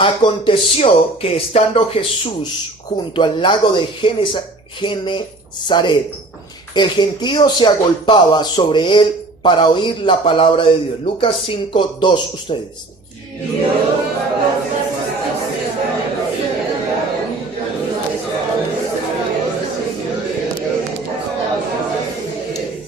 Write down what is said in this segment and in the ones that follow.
Aconteció que estando Jesús junto al lago de Genezaret, el gentío se agolpaba sobre él para oír la palabra de Dios. Lucas 5:2 ustedes.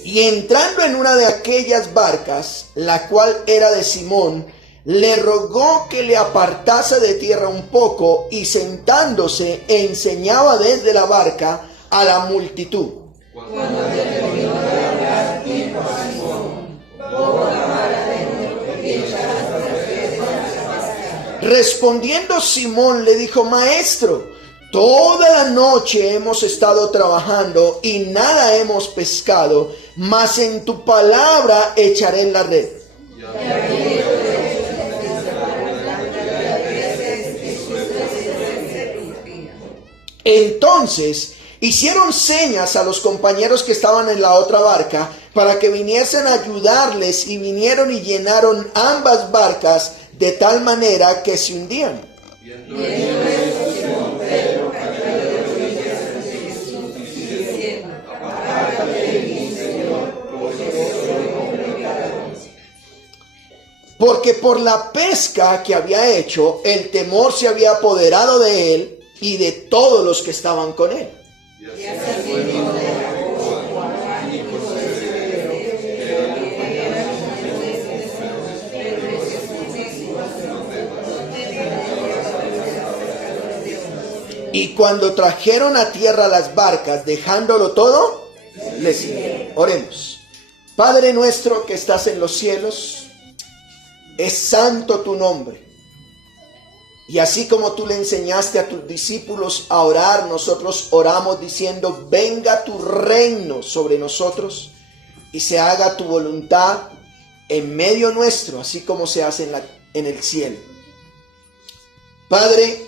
Y entrando en una de aquellas barcas, la cual era de Simón, le rogó que le apartase de tierra un poco, y sentándose enseñaba desde la barca a la multitud. Cuando terminó de hablar, dijo a Simón: «Pon la vara dentro y echarás las redes a la pesca». Respondiendo Simón le dijo: «Maestro, toda la noche hemos estado trabajando y nada hemos pescado, mas en tu palabra echaré la red». Entonces hicieron señas a los compañeros que estaban en la otra barca para que viniesen a ayudarles, y vinieron y llenaron ambas barcas de tal manera que se hundían. Porque por la pesca que había hecho, el temor se había apoderado de él y de todos los que estaban con él. Y cuando trajeron a tierra las barcas, dejándolo todo, les siguieron. Oremos. Padre nuestro que estás en los cielos, es santo tu nombre. Y así como tú le enseñaste a tus discípulos a orar, nosotros oramos diciendo: venga tu reino sobre nosotros y se haga tu voluntad en medio nuestro, así como se hace en el cielo. Padre,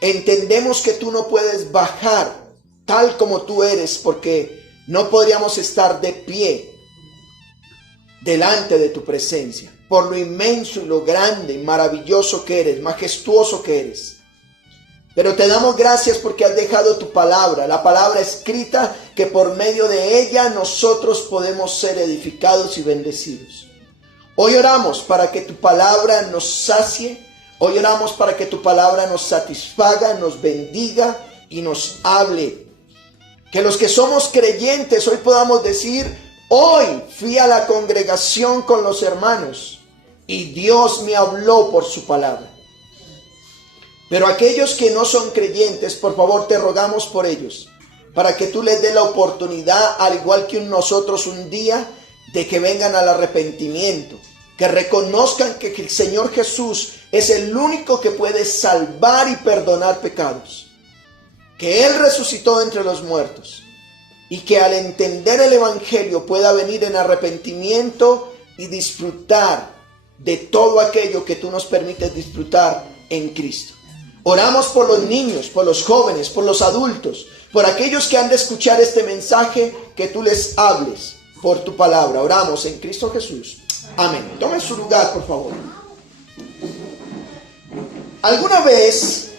entendemos que tú no puedes bajar tal como tú eres, porque no podríamos estar de pie delante de tu presencia, por lo inmenso y lo grande y maravilloso que eres, majestuoso que eres. Pero te damos gracias porque has dejado tu palabra, la palabra escrita, que por medio de ella nosotros podemos ser edificados y bendecidos. Hoy oramos para que tu palabra nos sacie, hoy oramos para que tu palabra nos satisfaga, nos bendiga y nos hable. Que los que somos creyentes hoy podamos decir: hoy fui a la congregación con los hermanos y Dios me habló por su palabra. Pero aquellos que no son creyentes, por favor te rogamos por ellos, para que tú les des la oportunidad, al igual que nosotros un día, de que vengan al arrepentimiento, que reconozcan que el Señor Jesús es el único que puede salvar y perdonar pecados, que Él resucitó entre los muertos, y que al entender el Evangelio pueda venir en arrepentimiento y disfrutar de todo aquello que tú nos permites disfrutar en Cristo. Oramos por los niños, por los jóvenes, por los adultos, por aquellos que han de escuchar este mensaje, que tú les hables por tu palabra. Oramos en Cristo Jesús. Amén. Tomen su lugar, por favor. ¿Alguna vez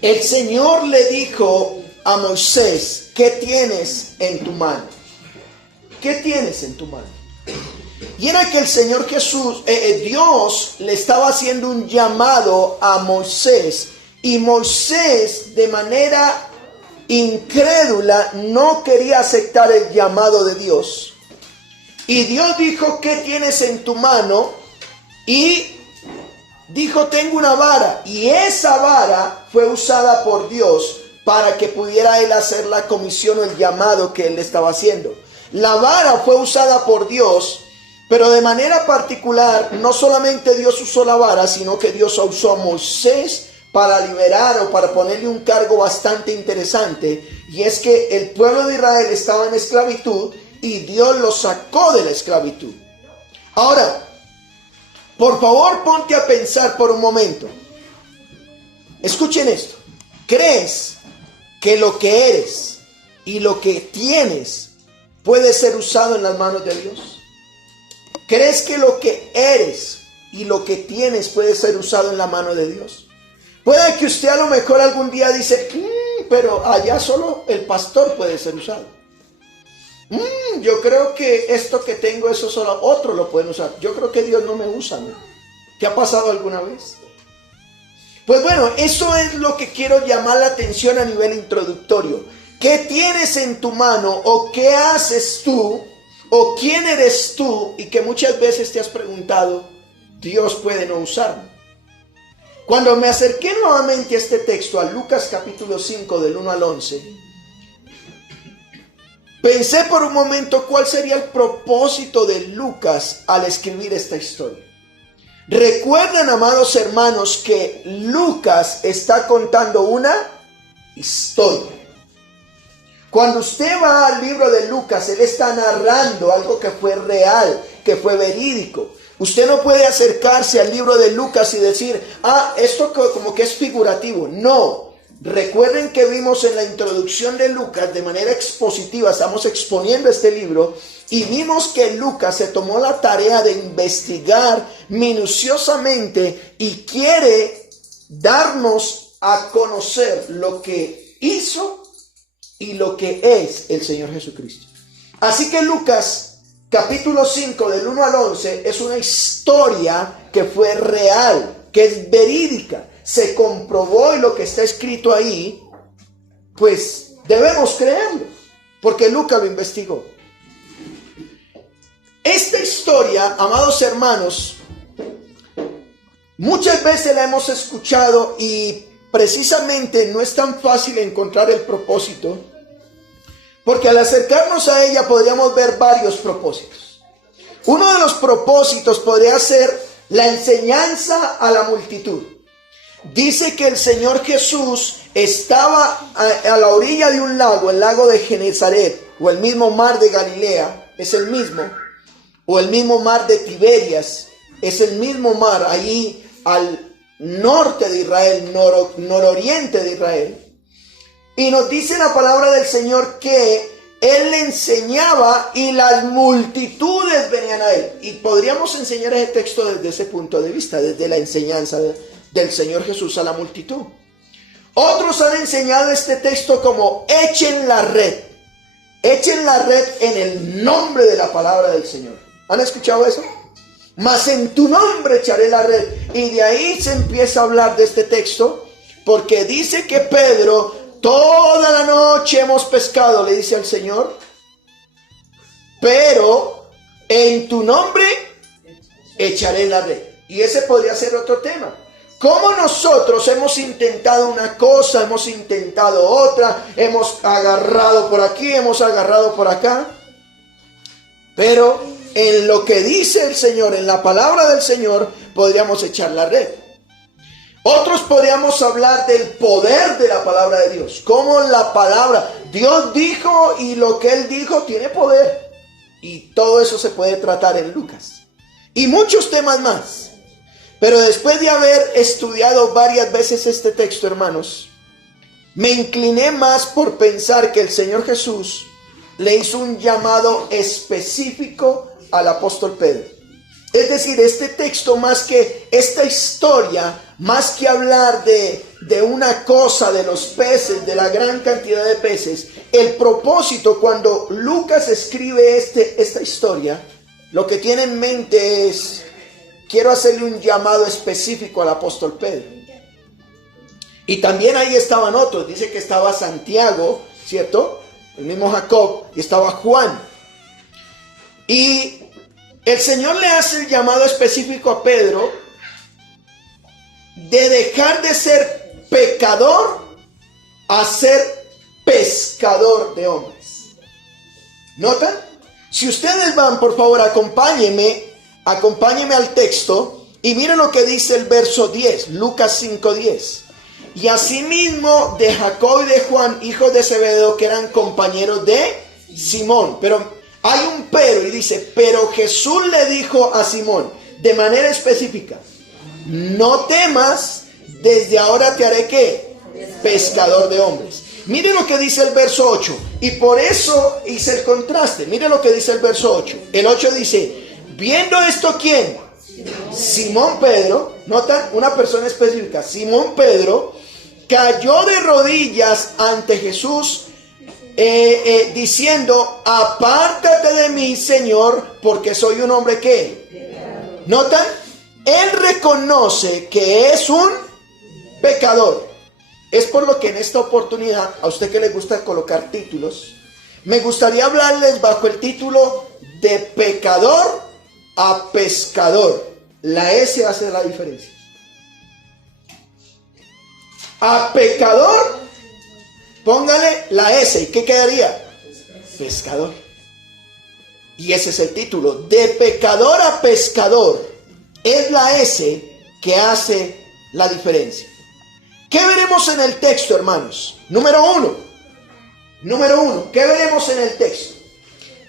el Señor le dijo a Moisés: ¿qué tienes en tu mano? ¿Qué tienes en tu mano? Y era que el Señor Jesús, Dios le estaba haciendo un llamado a Moisés, y Moisés, de manera incrédula, no quería aceptar el llamado de Dios. Y Dios dijo: ¿qué tienes en tu mano? Y dijo: tengo una vara. Y esa vara fue usada por Dios para que pudiera él hacer la comisión o el llamado que él le estaba haciendo. La vara fue usada por Dios, pero de manera particular, no solamente Dios usó la vara, sino que Dios usó a Moisés para liberar, o para ponerle un cargo bastante interesante, y es que el pueblo de Israel estaba en esclavitud y Dios lo sacó de la esclavitud. Ahora, por favor, ponte a pensar por un momento. Escuchen esto. ¿Crees que lo que eres y lo que tienes puede ser usado en las manos de Dios? ¿Crees que lo que eres y lo que tienes puede ser usado en la mano de Dios? Puede que usted a lo mejor algún día dice, pero allá solo el pastor puede ser usado. Yo creo que esto que tengo, eso solo otros lo pueden usar. Yo creo que Dios no me usa, ¿no? ¿Te ha pasado alguna vez? Pues bueno, eso es lo que quiero llamar la atención a nivel introductorio. ¿Qué tienes en tu mano o qué haces tú o quién eres tú? Y que muchas veces te has preguntado, Dios puede no usarme. Cuando me acerqué nuevamente a este texto, a Lucas capítulo 5 del 1 al 11, pensé por un momento cuál sería el propósito de Lucas al escribir esta historia. Recuerden, amados hermanos, que Lucas está contando una historia. Cuando usted va al libro de Lucas, él está narrando algo que fue real, que fue verídico. Usted no puede acercarse al libro de Lucas y decir, esto como que es figurativo. No. Recuerden que vimos en la introducción de Lucas, de manera expositiva, estamos exponiendo este libro, y vimos que Lucas se tomó la tarea de investigar minuciosamente y quiere darnos a conocer lo que hizo y lo que es el Señor Jesucristo. Así que Lucas capítulo 5 del 1 al 11 es una historia que fue real, que es verídica. Se comprobó y lo que está escrito ahí, pues debemos creerlo, porque Lucas lo investigó. Esta historia, amados hermanos, muchas veces la hemos escuchado y precisamente no es tan fácil encontrar el propósito, porque al acercarnos a ella podríamos ver varios propósitos. Uno de los propósitos podría ser la enseñanza a la multitud. Dice que el Señor Jesús estaba a la orilla de un lago, el lago de Genezaret, o el mismo mar de Galilea, es el mismo, o el mismo mar de Tiberias, es el mismo mar, allí al norte de Israel, nororiente de Israel. Y nos dice la palabra del Señor que Él le enseñaba y las multitudes venían a Él. Y podríamos enseñar ese texto desde ese punto de vista, desde la enseñanza del Señor Jesús a la multitud. Otros han enseñado este texto como echen la red. Echen la red en el nombre de la palabra del Señor. ¿Han escuchado eso? Mas en tu nombre echaré la red. Y de ahí se empieza a hablar de este texto, porque dice que Pedro, toda la noche hemos pescado, le dice al Señor, pero en tu nombre echaré la red. Y ese podría ser otro tema. Como nosotros hemos intentado una cosa, hemos intentado otra, hemos agarrado por aquí, hemos agarrado por acá, pero en lo que dice el Señor, en la palabra del Señor, podríamos echar la red. Otros podríamos hablar del poder de la palabra de Dios. Como la palabra, Dios dijo y lo que Él dijo tiene poder. Y todo eso se puede tratar en Lucas. Y muchos temas más. Pero después de haber estudiado varias veces este texto, hermanos, me incliné más por pensar que el Señor Jesús le hizo un llamado específico al apóstol Pedro. Es decir, este texto, más que esta historia, más que hablar de una cosa, de los peces, de la gran cantidad de peces, el propósito cuando Lucas escribe esta historia, lo que tiene en mente es: quiero hacerle un llamado específico al apóstol Pedro. Y también ahí estaban otros. Dice que estaba Santiago, ¿cierto? El mismo Jacob, y estaba Juan. Y el Señor le hace el llamado específico a Pedro de dejar de ser pecador a ser pescador de hombres. ¿Notan? Si ustedes van, por favor, acompáñenme al texto y miren lo que dice el verso 10, Lucas 5:10. Y asimismo de Jacob y de Juan, hijos de Zebedeo, que eran compañeros de Simón. Pero hay un pero, y dice: pero Jesús le dijo a Simón de manera específica: no temas, desde ahora te haré ¿qué? Pescador de hombres. Mire lo que dice el verso 8. Y por eso hice el contraste. Mire lo que dice el verso 8. El 8 dice: viendo esto, ¿quién? Simón Pedro, notan, una persona específica, Simón Pedro, cayó de rodillas ante Jesús, diciendo: apártate de mí, Señor, porque soy un hombre que, notan, él reconoce que es un pecador. Es por lo que en esta oportunidad, a usted que le gusta colocar títulos, me gustaría hablarles bajo el título de pecador a pescador. La S hace la diferencia. A pecador, póngale la S. ¿Y qué quedaría? Pescador. Y ese es el título. De pecador a pescador. Es la S que hace la diferencia. ¿Qué veremos en el texto, hermanos? Número uno, ¿qué veremos en el texto?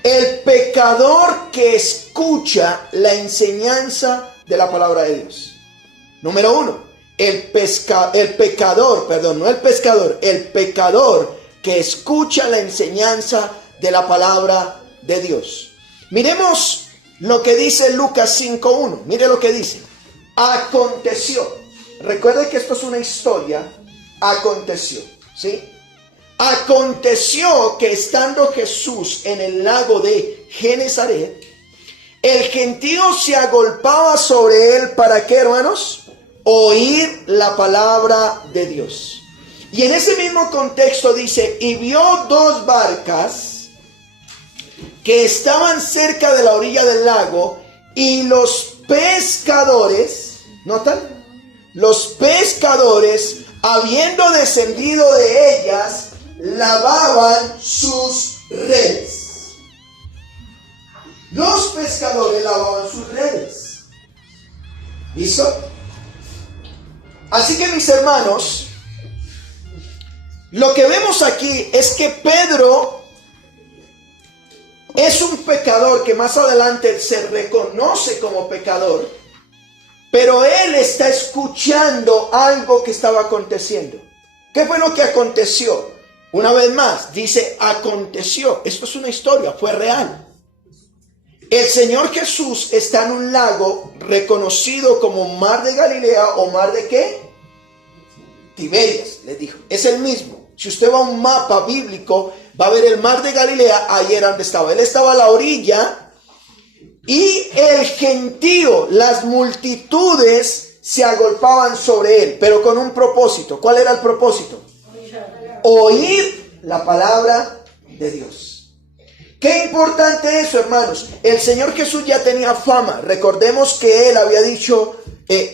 El pecador que escucha la enseñanza de la palabra de Dios. Número uno, el pecador que escucha la enseñanza de la palabra de Dios. Miremos lo que dice Lucas 5:1. Mire lo que dice. Aconteció. Recuerde que esto es una historia. Aconteció, ¿sí? Aconteció que estando Jesús en el lago de Genezaret, el gentío se agolpaba sobre él. ¿Para qué, hermanos? Oír la palabra de Dios. Y en ese mismo contexto dice: y vio dos barcas que estaban cerca de la orilla del lago, y los pescadores, ¿notan? Los pescadores, habiendo descendido de ellas, lavaban sus redes. Los pescadores lavaban sus redes. ¿Listo? Así que, mis hermanos, lo que vemos aquí es que Pedro es un pecador que más adelante se reconoce como pecador. Pero él está escuchando algo que estaba aconteciendo. ¿Qué fue lo que aconteció? Una vez más, dice aconteció. Esto es una historia, fue real. El Señor Jesús está en un lago reconocido como Mar de Galilea, o Mar de ¿qué? Tiberias, les dijo. Es el mismo. Si usted va a un mapa bíblico, va a ver el Mar de Galilea. Ahí era donde estaba. Él estaba a la orilla. Y el gentío, las multitudes se agolpaban sobre él, pero con un propósito. ¿Cuál era el propósito? Oír la palabra de Dios. Qué importante eso, hermanos. El Señor Jesús ya tenía fama. Recordemos que él había dicho,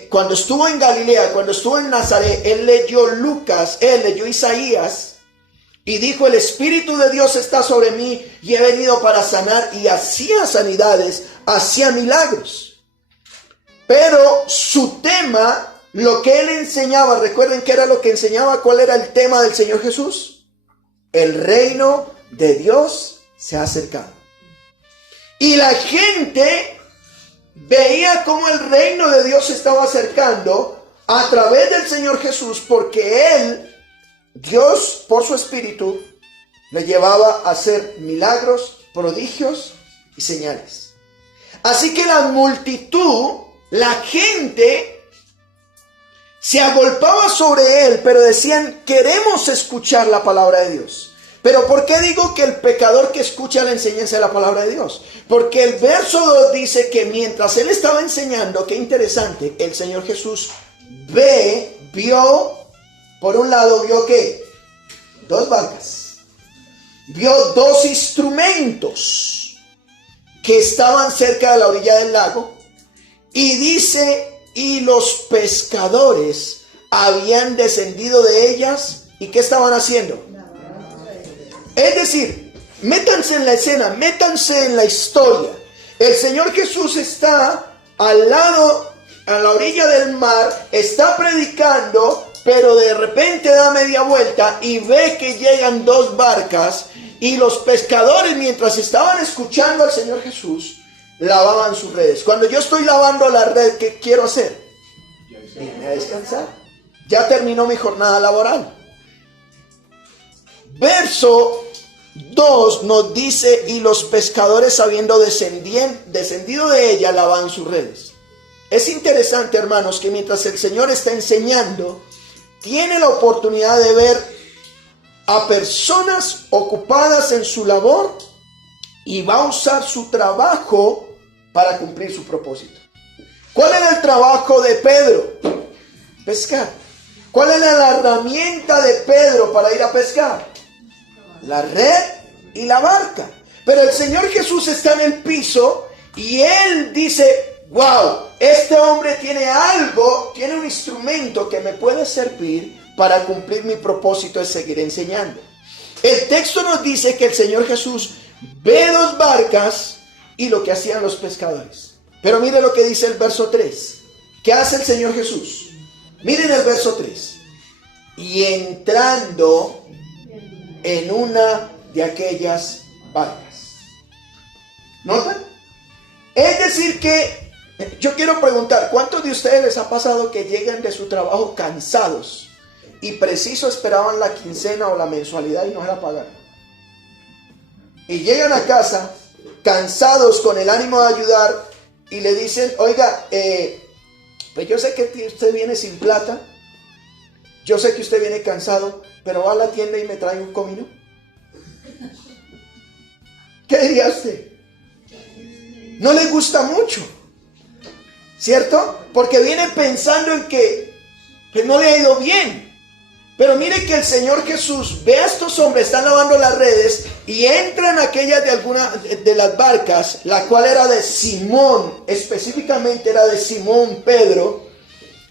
cuando estuvo en Galilea, cuando estuvo en Nazaret, él leyó Lucas, él leyó Isaías. Y dijo: el Espíritu de Dios está sobre mí, y he venido para sanar. Y hacía sanidades, hacía milagros. Pero su tema, lo que él enseñaba, recuerden qué era lo que enseñaba. ¿Cuál era el tema del Señor Jesús? El reino de Dios se ha acercado. Y la gente veía cómo el reino de Dios se estaba acercando a través del Señor Jesús, porque él, Dios, por su Espíritu, le llevaba a hacer milagros, prodigios y señales. Así que la multitud, la gente, se agolpaba sobre él, pero decían: queremos escuchar la palabra de Dios. Pero ¿por qué digo que el pecador que escucha la enseñanza de la palabra de Dios? Porque el verso 2 dice que mientras él estaba enseñando, qué interesante, el Señor Jesús vio, por un lado, vio ¿qué? Dos barcas. Vio dos instrumentos que estaban cerca de la orilla del lago. Y dice: y los pescadores habían descendido de ellas. ¿Y qué estaban haciendo? Es decir, métanse en la escena, métanse en la historia. El Señor Jesús está al lado, a la orilla del mar, está predicando, pero de repente da media vuelta y ve que llegan dos barcas, y los pescadores, mientras estaban escuchando al Señor Jesús, lavaban sus redes. Cuando yo estoy lavando la red, ¿qué quiero hacer? Irme a descansar. Ya terminó mi jornada laboral. Verso 2 nos dice: y los pescadores, habiendo descendido de ella, lavaban sus redes. Es interesante, hermanos, que mientras el Señor está enseñando, tiene la oportunidad de ver a personas ocupadas en su labor y va a usar su trabajo para cumplir su propósito. ¿Cuál era el trabajo de Pedro? Pescar. ¿Cuál era la herramienta de Pedro para ir a pescar? La red y la barca. Pero el Señor Jesús está en el piso y Él dice: wow, este hombre tiene algo, tiene un instrumento que me puede servir para cumplir mi propósito de seguir enseñando. El texto nos dice que el Señor Jesús ve dos barcas y lo que hacían los pescadores. Pero mire lo que dice el verso 3. ¿Qué hace el Señor Jesús? Miren el verso 3. Y entrando en una de aquellas barcas. ¿Notan? Es decir que, yo quiero preguntar, ¿cuántos de ustedes les ha pasado que llegan de su trabajo cansados y preciso esperaban la quincena o la mensualidad y no se la pagaron? Y llegan a casa cansados con el ánimo de ayudar y le dicen: oiga, pues yo sé que usted viene sin plata, yo sé que usted viene cansado, pero va a la tienda y me trae un comino. ¿Qué diría usted? No le gusta mucho, ¿cierto? Porque viene pensando en que no le ha ido bien. Pero mire que el Señor Jesús ve a estos hombres, están lavando las redes y entran aquellas de alguna de las barcas, la cual era de Simón, específicamente era de Simón Pedro,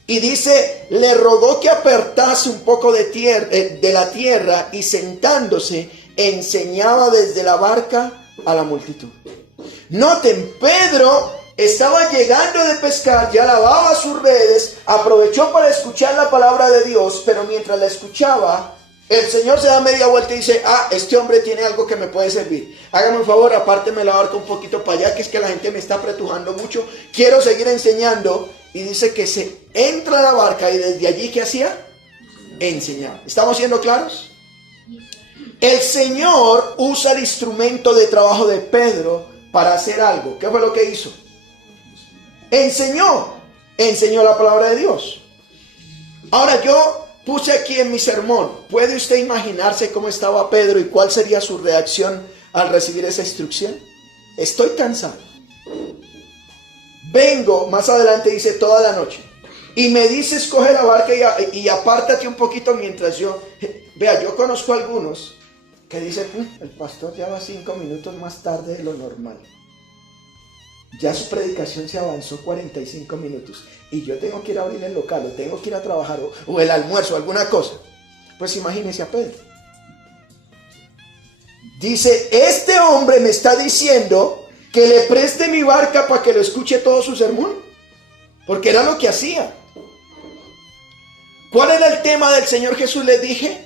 y dice: le rogó que apartase un poco de la tierra, y sentándose enseñaba desde la barca a la multitud. Noten, Pedro estaba llegando de pescar, ya lavaba sus redes, aprovechó para escuchar la palabra de Dios, pero mientras la escuchaba, el Señor se da media vuelta y dice: este hombre tiene algo que me puede servir. Hágame un favor, apárteme la barca un poquito para allá, que es que la gente me está apretujando mucho, quiero seguir enseñando. Y dice que se entra a la barca y desde allí, ¿qué hacía? Enseñaba. ¿Estamos siendo claros? El Señor usa el instrumento de trabajo de Pedro para hacer algo. ¿Qué fue lo que hizo? Enseñó la palabra de Dios. Ahora, yo puse aquí en mi sermón, ¿puede usted imaginarse cómo estaba Pedro y cuál sería su reacción al recibir esa instrucción? Estoy cansado. Vengo, más adelante dice, toda la noche. Y me dice: escoge la barca y apártate un poquito mientras yo... Vea, yo conozco a algunos que dicen: el pastor ya va 5 minutos más tarde de lo normal. Ya su predicación se avanzó 45 minutos. Y yo tengo que ir a abrir el local, o tengo que ir a trabajar, o el almuerzo, alguna cosa. Pues imagínese a Pedro. Dice: este hombre me está diciendo que le preste mi barca para que lo escuche todo su sermón. Porque era lo que hacía. ¿Cuál era el tema del Señor Jesús? Les dije.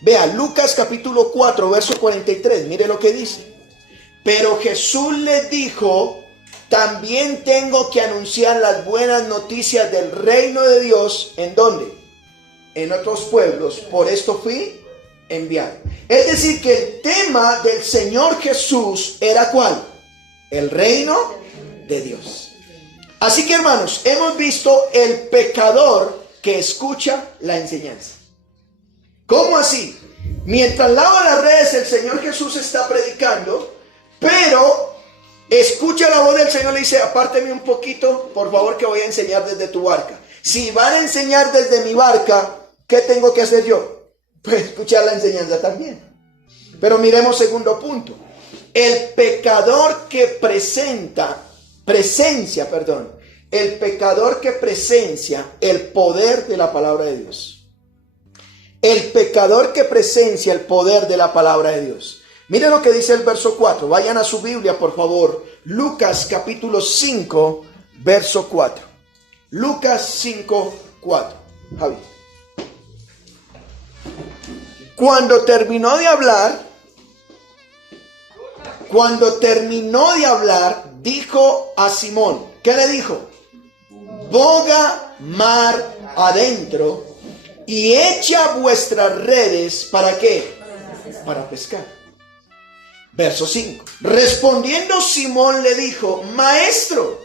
Vea, Lucas capítulo 4, verso 43. Mire lo que dice. Pero Jesús les dijo: también tengo que anunciar las buenas noticias del reino de Dios. ¿En dónde? En otros pueblos. Por esto fui enviado. Es decir, que el tema del Señor Jesús era ¿cuál? El reino de Dios. Así que, hermanos, hemos visto el pecador que escucha la enseñanza. ¿Cómo así? Mientras lava las redes, el Señor Jesús está predicando, pero escucha la voz del Señor y le dice: apárteme un poquito, por favor, que voy a enseñar desde tu barca. Si van a enseñar desde mi barca, ¿qué tengo que hacer yo? Pues escuchar la enseñanza también. Pero miremos segundo punto. El pecador que el pecador que presencia el poder de la palabra de Dios. El pecador que presencia el poder de la palabra de Dios. Mire lo que dice el verso 4. Vayan a su Biblia, por favor. Lucas capítulo 5, verso 4. Lucas 5, 4. Javi. Cuando terminó de hablar, dijo a Simón. ¿Qué le dijo? Boga mar adentro y echa vuestras redes, ¿para qué? Para pescar. Verso 5. Respondiendo Simón le dijo: maestro.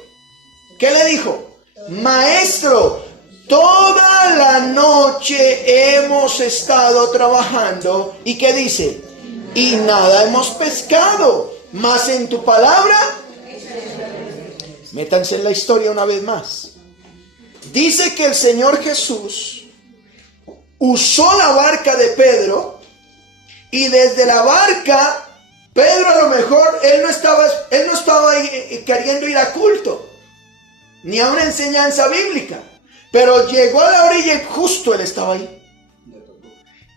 ¿Qué le dijo? Maestro, toda la noche hemos estado trabajando. ¿Y qué dice? Y nada hemos pescado, mas en tu palabra. Métanse en la historia una vez más. Dice que el Señor Jesús usó la barca de Pedro, y desde la barca, Pedro a lo mejor, él no estaba queriendo ir a culto, ni a una enseñanza bíblica, pero llegó a la orilla y justo él estaba ahí.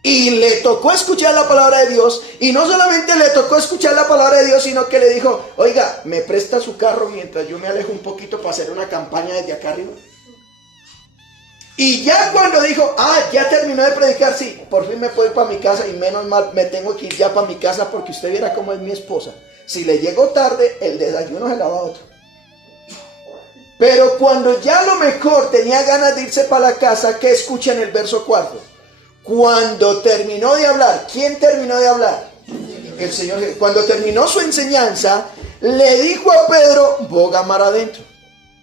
Y le tocó escuchar la palabra de Dios, y no solamente le tocó escuchar la palabra de Dios, sino que le dijo, oiga, ¿me presta su carro mientras yo me alejo un poquito para hacer una campaña desde acá arriba? Y ya cuando dijo, ya terminó de predicar, sí, por fin me puedo ir para mi casa, y menos mal me tengo que ir ya para mi casa, porque usted viera cómo es mi esposa. Si le llego tarde, el desayuno se lava otro. Pero cuando ya a lo mejor tenía ganas de irse para la casa, ¿qué escucha en el verso 4? Cuando terminó de hablar, ¿quién terminó de hablar? El Señor. Cuando terminó su enseñanza, le dijo a Pedro, boga mar adentro.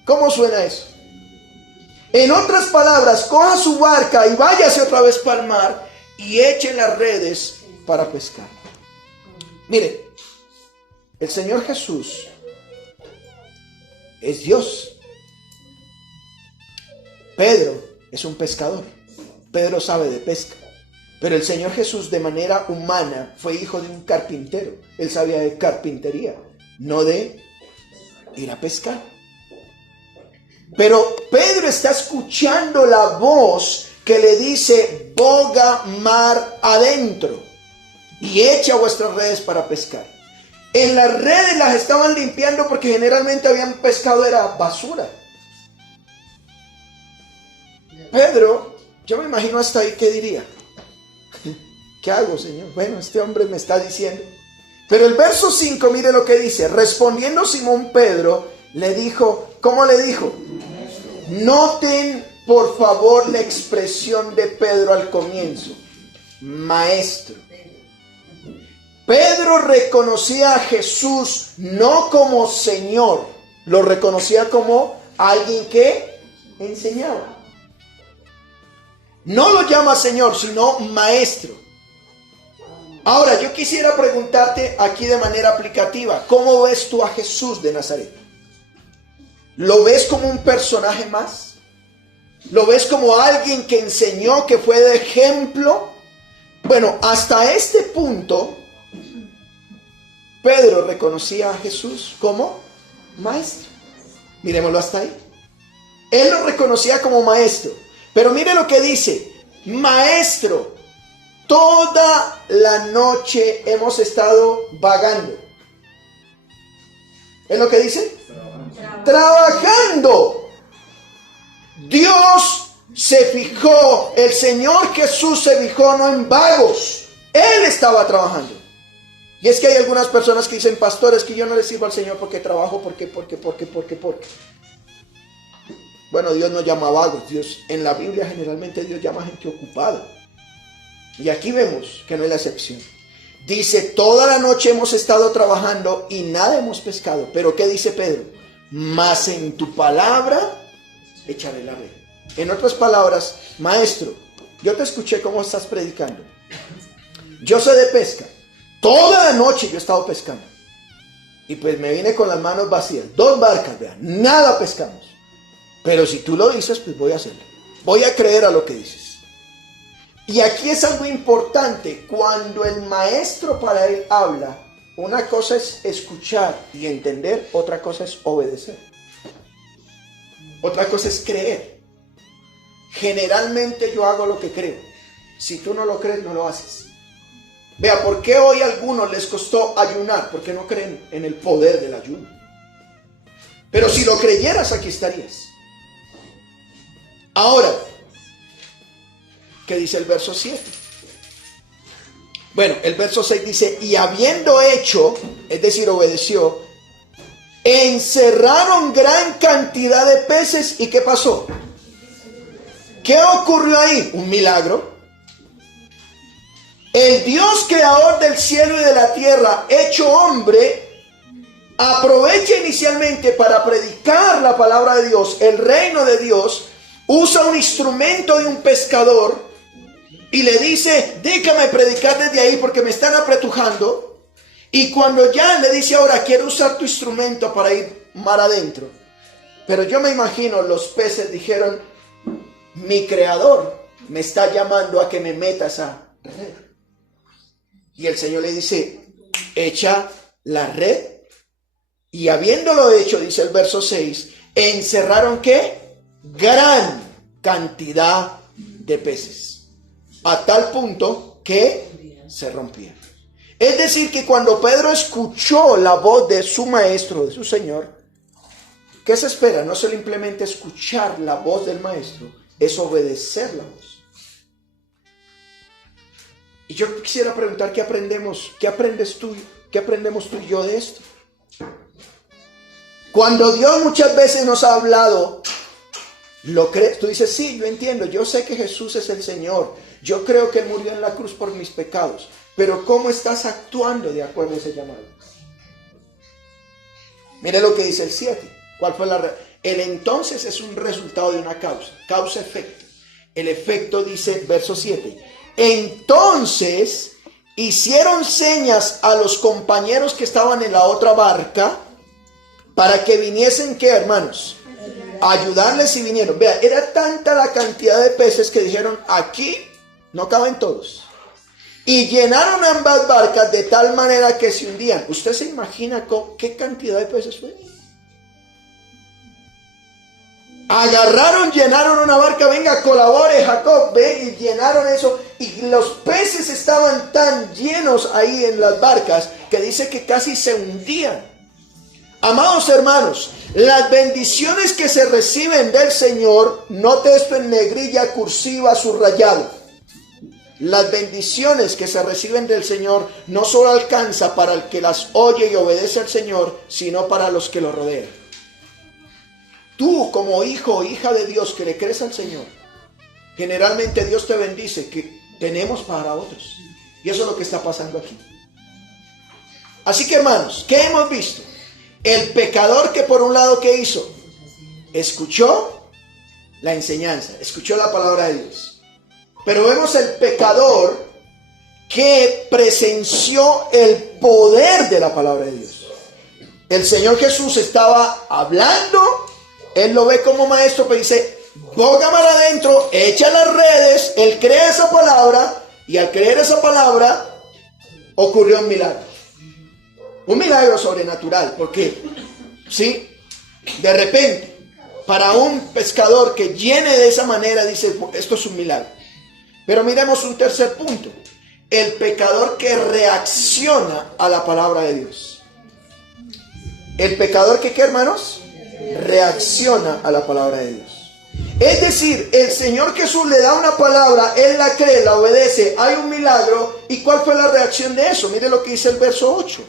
¿Cómo suena eso? En otras palabras, coja su barca y váyase otra vez para el mar y eche las redes para pescar. Mire, el Señor Jesús es Dios. Pedro es un pescador. Pedro sabe de pesca, pero el Señor Jesús de manera humana fue hijo de un carpintero. Él sabía de carpintería, no de ir a pescar. Pero Pedro está escuchando la voz que le dice, boga mar adentro y echa vuestras redes para pescar. En las redes las estaban limpiando porque generalmente habían pescado era basura. Pedro, yo me imagino hasta ahí, ¿qué diría? ¿Qué hago, Señor? Bueno, este hombre me está diciendo. Pero el verso 5, mire lo que dice. Respondiendo Simón Pedro, le dijo, ¿cómo le dijo? Noten, por favor, la expresión de Pedro al comienzo. Maestro. Pedro reconocía a Jesús no como Señor, lo reconocía como alguien que enseñaba. No lo llama Señor, sino Maestro. Ahora, yo quisiera preguntarte aquí de manera aplicativa, ¿cómo ves tú a Jesús de Nazaret? ¿Lo ves como un personaje más? ¿Lo ves como alguien que enseñó, que fue de ejemplo? Bueno, hasta este punto, Pedro reconocía a Jesús como Maestro. Miremoslo hasta ahí. Él lo reconocía como Maestro. Pero mire lo que dice, Maestro, toda la noche hemos estado vagando. ¿Es lo que dice? Trabajando. Dios se fijó, el Señor Jesús se fijó no en vagos. Él estaba trabajando. Y es que hay algunas personas que dicen, pastores, que yo no le sirvo al Señor porque trabajo, porque. Bueno, Dios no llama vagos. Dios, en la Biblia generalmente Dios llama a gente ocupada. Y aquí vemos que no es la excepción. Dice, toda la noche hemos estado trabajando y nada hemos pescado. Pero ¿qué dice Pedro? Mas en tu palabra echaré la red. En otras palabras, maestro, yo te escuché cómo estás predicando. Yo sé de pesca. Toda la noche yo he estado pescando. Y pues me vine con las manos vacías. 2 barcas, vean, nada pescamos. Pero si tú lo dices, pues voy a hacerlo. Voy a creer a lo que dices. Y aquí es algo importante. Cuando el maestro para él habla, una cosa es escuchar y entender, otra cosa es obedecer. Otra cosa es creer. Generalmente yo hago lo que creo. Si tú no lo crees, no lo haces. Vea, ¿por qué hoy a algunos les costó ayunar? Porque no creen en el poder del ayuno. Pero si lo creyeras, aquí estarías. Ahora, ¿qué dice el verso 7? Bueno, el verso 6 dice, y habiendo hecho, es decir, obedeció, encerraron gran cantidad de peces. ¿Y qué pasó? ¿Qué ocurrió ahí? Un milagro. El Dios creador del cielo y de la tierra, hecho hombre, aprovecha inicialmente para predicar la palabra de Dios, el reino de Dios, usa un instrumento de un pescador y le dice, déjame predicar desde ahí porque me están apretujando. Y cuando ya le dice, ahora quiero usar tu instrumento para ir mar adentro. Pero yo me imagino los peces dijeron, mi creador me está llamando a que me meta esa red. Y el Señor le dice, echa la red. Y habiéndolo hecho, dice el verso 6, encerraron ¿qué? Gran cantidad de peces, a tal punto que se rompieron. Es decir, que cuando Pedro escuchó la voz de su maestro, de su Señor, ¿qué se espera? No simplemente escuchar la voz del maestro, es obedecer la voz. Y yo quisiera preguntar, ¿qué aprendemos? ¿Qué aprendes tú? ¿Qué aprendemos tú y yo de esto? Cuando Dios muchas veces nos ha hablado, ¿lo crees? Tú dices, sí, yo entiendo, yo sé que Jesús es el Señor, yo creo que Él murió en la cruz por mis pecados, pero ¿cómo estás actuando de acuerdo a ese llamado? Mire lo que dice el 7. ¿Cuál fue el entonces? Es un resultado de una causa, causa-efecto. El efecto dice, verso 7, entonces hicieron señas a los compañeros que estaban en la otra barca, para que viniesen, ¿qué, hermanos? A ayudarles y vinieron. Vea, era tanta la cantidad de peces que dijeron, aquí no caben todos. Y llenaron ambas barcas de tal manera que se hundían. ¿Usted se imagina qué cantidad de peces fue? Agarraron, llenaron una barca, venga, colabore Jacob, ve, y llenaron eso. Y los peces estaban tan llenos ahí en las barcas que dice que casi se hundían. Amados hermanos, las bendiciones que se reciben del Señor, note esto en negrilla, cursiva, subrayado. Las bendiciones que se reciben del Señor no solo alcanza para el que las oye y obedece al Señor, sino para los que lo rodean. Tú como hijo o hija de Dios que le crees al Señor, generalmente Dios te bendice, que tenemos para otros. Y eso es lo que está pasando aquí. Así que hermanos, ¿qué hemos visto? El pecador que por un lado, ¿qué hizo? Escuchó la enseñanza, escuchó la palabra de Dios. Pero vemos el pecador que presenció el poder de la palabra de Dios. El Señor Jesús estaba hablando, Él lo ve como maestro, pero dice, boga mar adentro, echa las redes, Él crea esa palabra, y al creer esa palabra, ocurrió un milagro. Un milagro sobrenatural, porque, ¿sí? De repente, para un pescador que llene de esa manera, dice, esto es un milagro. Pero miremos un tercer punto. El pecador que reacciona a la palabra de Dios. El pecador que, ¿qué, hermanos? Reacciona a la palabra de Dios. Es decir, el Señor Jesús le da una palabra, Él la cree, la obedece, hay un milagro. ¿Y cuál fue la reacción de eso? Mire lo que dice el verso 8.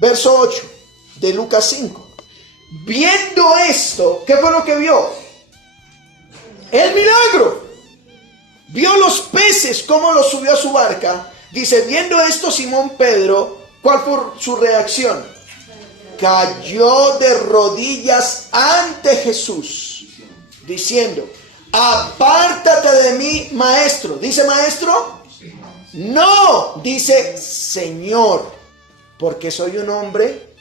Verso 8 de Lucas 5. Viendo esto, ¿qué fue lo que vio? El milagro. Vio los peces, cómo los subió a su barca. Dice, viendo esto Simón Pedro, ¿cuál fue su reacción? Cayó de rodillas ante Jesús, diciendo, apártate de mí, maestro. ¿Dice maestro? No, dice Señor, porque soy un hombre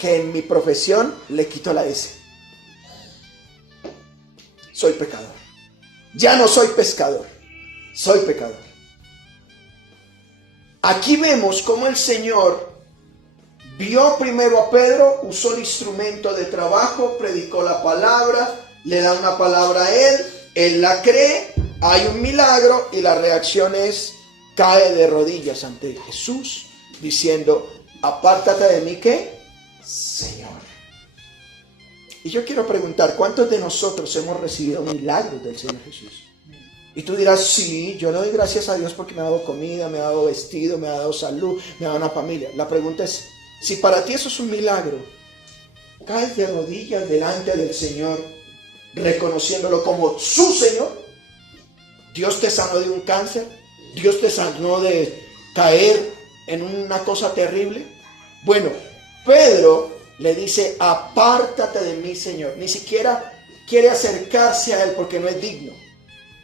que en mi profesión le quito la S. Soy pecador. Ya no soy pescador, soy pecador. Aquí vemos cómo el Señor vio primero a Pedro, usó el instrumento de trabajo, predicó la palabra, le da una palabra a él la cree, hay un milagro y la reacción es, cae de rodillas ante Jesús, diciendo, apártate de mí, ¿qué? Señor. Y yo quiero preguntar, ¿cuántos de nosotros hemos recibido milagros del Señor Jesús? Y tú dirás, sí, yo le doy gracias a Dios porque me ha dado comida, me ha dado vestido, me ha dado salud, me ha dado una familia. La pregunta es, si para ti eso es un milagro, caes de rodillas delante del Señor, reconociéndolo como su Señor. Dios te sanó de un cáncer, Dios te sanó de caer en una cosa terrible. Bueno, Pedro le dice, apártate de mí, Señor. Ni siquiera quiere acercarse a él porque no es digno.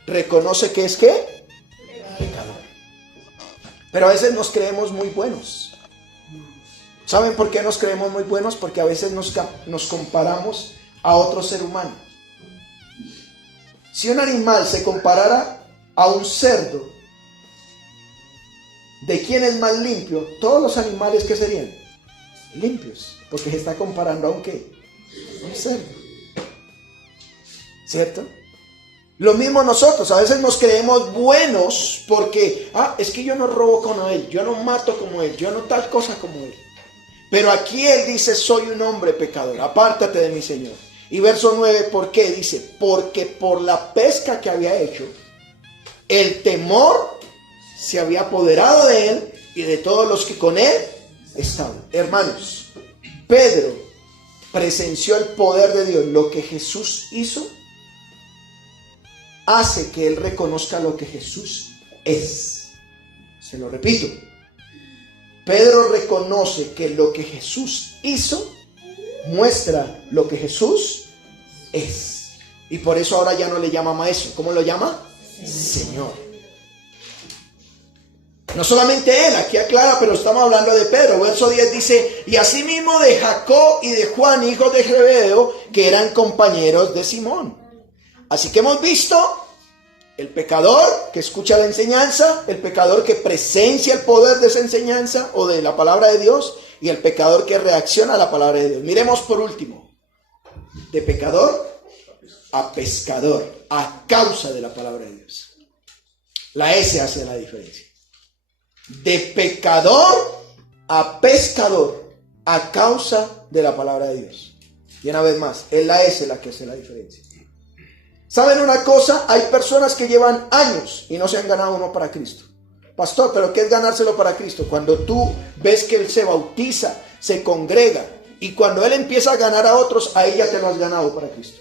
Reconoce que es ¿qué? Pecador. Pero a veces nos creemos muy buenos. ¿Saben por qué nos creemos muy buenos? Porque a veces nos comparamos a otro ser humano. Si un animal se comparara a un cerdo, ¿de quién es más limpio? Todos los animales, ¿qué serían? Limpios, porque se está comparando a un ¿qué? Un cerdo. ¿Cierto? Lo mismo nosotros, a veces nos creemos buenos porque, es que yo no robo como él, yo no mato como él, yo no tal cosa como él. Pero aquí él dice, soy un hombre pecador, apártate de mí, Señor. Y verso 9, ¿por qué? Dice, porque por la pesca que había hecho, el temor se había apoderado de él y de todos los que con él estaban. Hermanos, Pedro presenció el poder de Dios. Lo que Jesús hizo hace que él reconozca lo que Jesús es. Se lo repito. Pedro reconoce que lo que Jesús hizo muestra lo que Jesús es. Y por eso ahora ya no le llama maestro. ¿Cómo lo llama? Señor. No solamente él, aquí aclara, pero estamos hablando de Pedro. Verso 10 dice, y asimismo de Jacob y de Juan, hijos de Zebedeo, que eran compañeros de Simón. Así que hemos visto el pecador que escucha la enseñanza, el pecador que presencia el poder de esa enseñanza o de la palabra de Dios, y el pecador que reacciona a la palabra de Dios. Miremos por último, de pecador a pescador, a causa de la palabra de Dios. La S hace la diferencia. De pecador a pescador, a causa de la palabra de Dios. Y una vez más, es la S la que hace la diferencia. ¿Saben una cosa? Hay personas que llevan años y no se han ganado uno para Cristo. Pastor, ¿pero qué es ganárselo para Cristo? Cuando tú ves que Él se bautiza, se congrega, y cuando Él empieza a ganar a otros, ahí ya te lo has ganado para Cristo.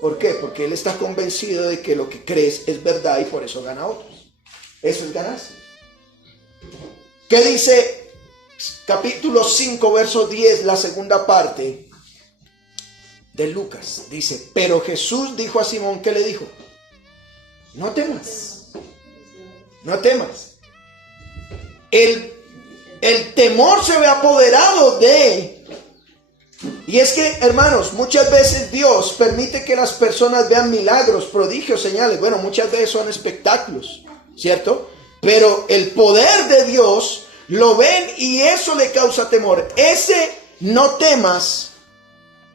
¿Por qué? Porque Él está convencido de que lo que crees es verdad y por eso gana a otros. Eso es ganarse. ¿Qué dice capítulo 5, verso 10, la segunda parte de Lucas? Dice, pero Jesús dijo a Simón, ¿qué le dijo? No temas, no temas. El temor se ve apoderado de... Y es que, hermanos, muchas veces Dios permite que las personas vean milagros, prodigios, señales. Bueno, muchas veces son espectáculos, ¿cierto? Pero el poder de Dios lo ven y eso le causa temor. Ese no temas,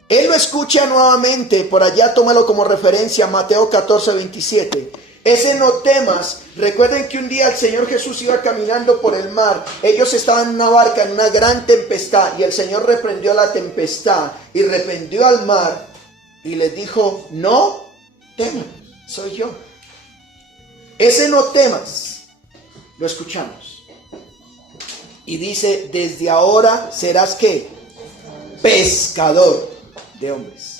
Él lo escucha nuevamente, por allá tómalo como referencia, Mateo 14, 27. Ese no temas, recuerden que un día el Señor Jesús iba caminando por el mar. Ellos estaban en una barca en una gran tempestad y el Señor reprendió la tempestad y reprendió al mar y les dijo, no temas, soy yo. Ese no temas, lo escuchamos. Y dice, desde ahora serás ¿qué? Pescador de hombres.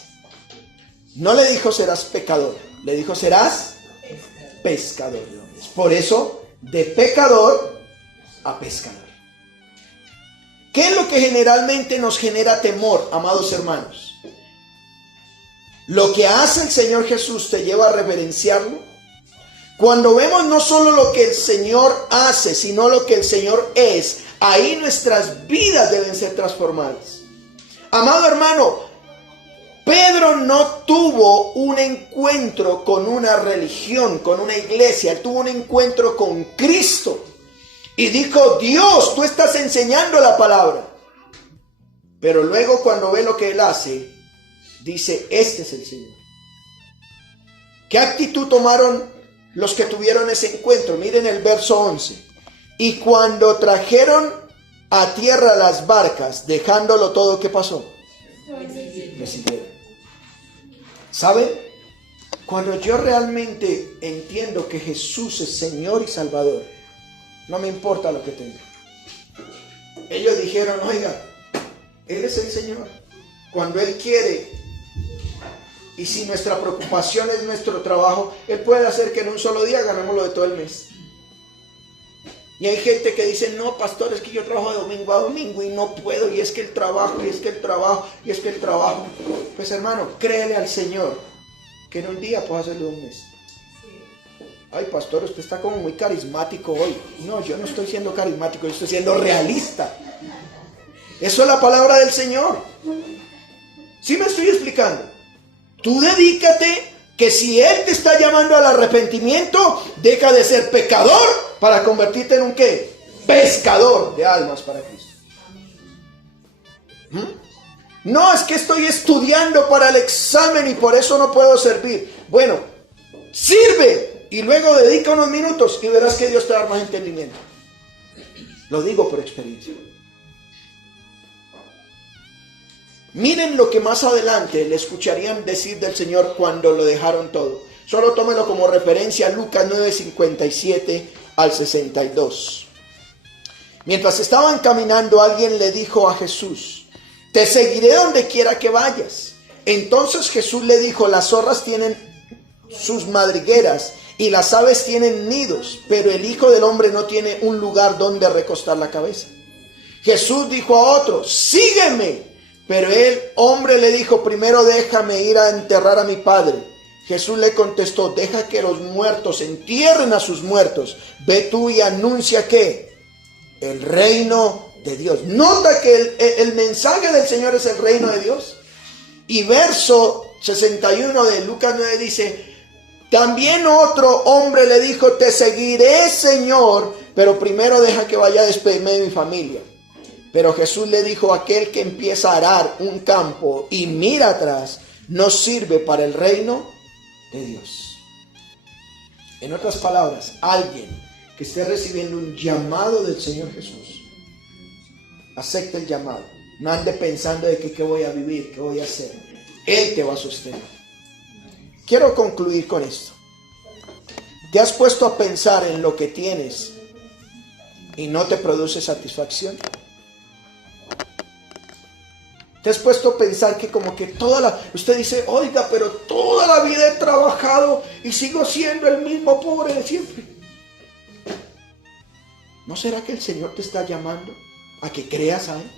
No le dijo serás pecador, le dijo serás pescador de hombres. Por eso, de pecador a pescador. ¿Qué es lo que generalmente nos genera temor, amados hermanos? Lo que hace el Señor Jesús te lleva a reverenciarlo. Cuando vemos no solo lo que el Señor hace, sino lo que el Señor es, ahí nuestras vidas deben ser transformadas. Amado hermano, Pedro no tuvo un encuentro con una religión, con una iglesia. Él tuvo un encuentro con Cristo. Y dijo, Dios, tú estás enseñando la palabra. Pero luego cuando ve lo que Él hace, dice, este es el Señor. ¿Qué actitud tomaron los que tuvieron ese encuentro? Miren el verso 11. Y cuando trajeron a tierra las barcas, dejándolo todo, ¿qué pasó? Me siguieron. ¿Saben? Cuando yo realmente entiendo que Jesús es Señor y Salvador, no me importa lo que tenga. Ellos dijeron, oiga, Él es el Señor. Cuando Él quiere, y si nuestra preocupación es nuestro trabajo, Él puede hacer que en un solo día ganemos lo de todo el mes. Y hay gente que dice, no, pastor, es que yo trabajo de domingo a domingo y no puedo, y es que el trabajo, y es que el trabajo, y es que el trabajo. Pues hermano, créele al Señor que en un día puedo hacerlo un mes. Ay, pastor, usted está como muy carismático hoy. No, yo no estoy siendo carismático, yo estoy siendo realista. Eso es la palabra del Señor. ¿Sí me estoy explicando? Tú dedícate, que si Él te está llamando al arrepentimiento, deja de ser pecador para convertirte en un ¿qué? Pescador de almas para Cristo. No, es que estoy estudiando para el examen y por eso no puedo servir. Bueno, sirve y luego dedica unos minutos y verás que Dios te da más entendimiento. Lo digo por experiencia. Miren lo que más adelante le escucharían decir del Señor cuando lo dejaron todo. Solo tómenlo como referencia, Lucas 9:57 al 62. Mientras estaban caminando, alguien le dijo a Jesús: te seguiré donde quiera que vayas. Entonces Jesús le dijo: las zorras tienen sus madrigueras y las aves tienen nidos, pero el Hijo del Hombre no tiene un lugar donde recostar la cabeza. Jesús dijo a otro: sígueme. Pero el hombre le dijo: primero déjame ir a enterrar a mi padre. Jesús le contestó: deja que los muertos entierren a sus muertos. Ve tú y anuncia ¿qué? El reino de Dios. Nota que el mensaje del Señor es el reino de Dios. Y verso 61 de Lucas 9 dice: también otro hombre le dijo: te seguiré, Señor, pero primero deja que vaya a despedirme de mi familia. Pero Jesús le dijo: aquel que empieza a arar un campo y mira atrás, no sirve para el reino de Dios. En otras palabras, alguien que esté recibiendo un llamado del Señor Jesús, acepte el llamado. No ande pensando de que qué voy a vivir, qué voy a hacer. Él te va a sostener. Quiero concluir con esto. ¿Te has puesto a pensar en lo que tienes y no te produce satisfacción? ¿Te has puesto a pensar que como que usted dice: oiga, pero toda la vida he trabajado y sigo siendo el mismo pobre de siempre? ¿No será que el Señor te está llamando a que creas a Él?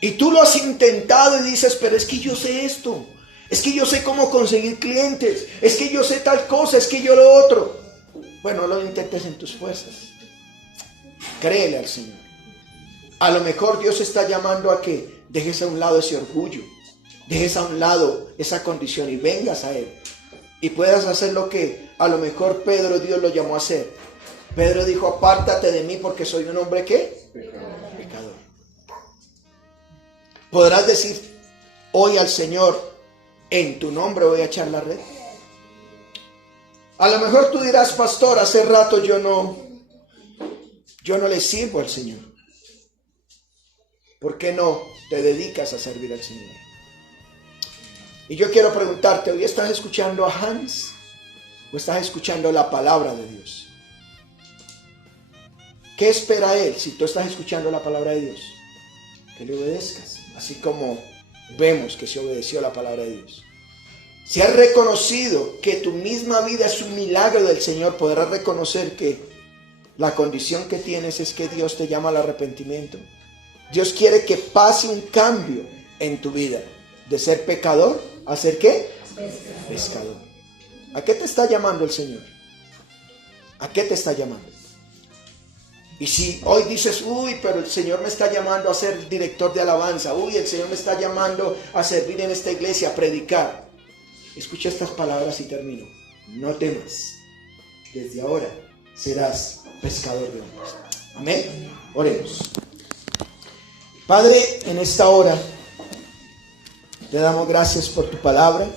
Y tú lo has intentado y dices: pero es que yo sé esto, es que yo sé cómo conseguir clientes, es que yo sé tal cosa, es que yo lo otro. Bueno, no lo intentes en tus fuerzas. Créele al Señor. A lo mejor Dios está llamando a que dejes a un lado ese orgullo, dejes a un lado esa condición y vengas a Él. Y puedas hacer lo que a lo mejor Dios lo llamó a hacer. Pedro dijo: apártate de mí porque soy un hombre ¿qué? Pecador. Podrás decir hoy al Señor: en tu nombre voy a echar la red. A lo mejor tú dirás: pastor, hace rato yo no le sirvo al Señor. ¿Por qué no te dedicas a servir al Señor? Y yo quiero preguntarte: ¿hoy estás escuchando a Hans o estás escuchando la palabra de Dios? ¿Qué espera Él si tú estás escuchando la palabra de Dios? Que le obedezcas, así como vemos que se obedeció la palabra de Dios. Si has reconocido que tu misma vida es un milagro del Señor, podrás reconocer que la condición que tienes es que Dios te llama al arrepentimiento. Dios quiere que pase un cambio en tu vida, de ser pecador a ser ¿qué? Pescador. ¿A qué te está llamando el Señor? ¿A qué te está llamando? Y si hoy dices: uy, pero el Señor me está llamando a ser director de alabanza, uy, el Señor me está llamando a servir en esta iglesia, a predicar. Escucha estas palabras y termino. No temas, desde ahora serás pescador de hombres. Amén. Oremos. Padre, en esta hora te damos gracias por tu palabra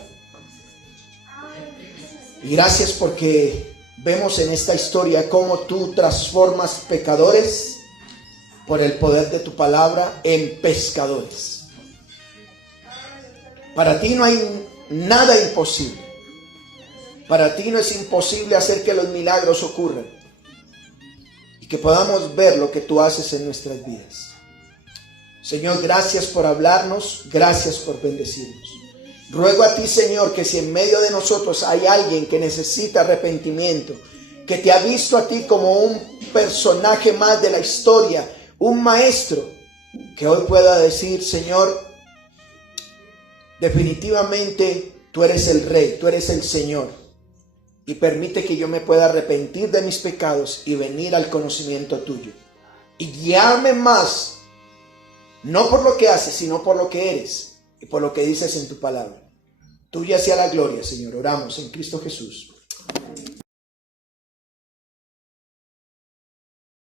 y gracias porque vemos en esta historia cómo tú transformas pecadores por el poder de tu palabra en pescadores. Para ti no hay nada imposible. Para ti no es imposible hacer que los milagros ocurran y que podamos ver lo que tú haces en nuestras vidas. Señor, gracias por hablarnos, gracias por bendecirnos. Ruego a ti, Señor, que si en medio de nosotros hay alguien que necesita arrepentimiento, que te ha visto a ti como un personaje más de la historia, un maestro, que hoy pueda decir, Señor, definitivamente tú eres el Rey, tú eres el Señor, y permite que yo me pueda arrepentir de mis pecados y venir al conocimiento tuyo, y guiarme más, no por lo que haces, sino por lo que eres y por lo que dices en tu palabra. Tuya sea la gloria, Señor. Oramos en Cristo Jesús.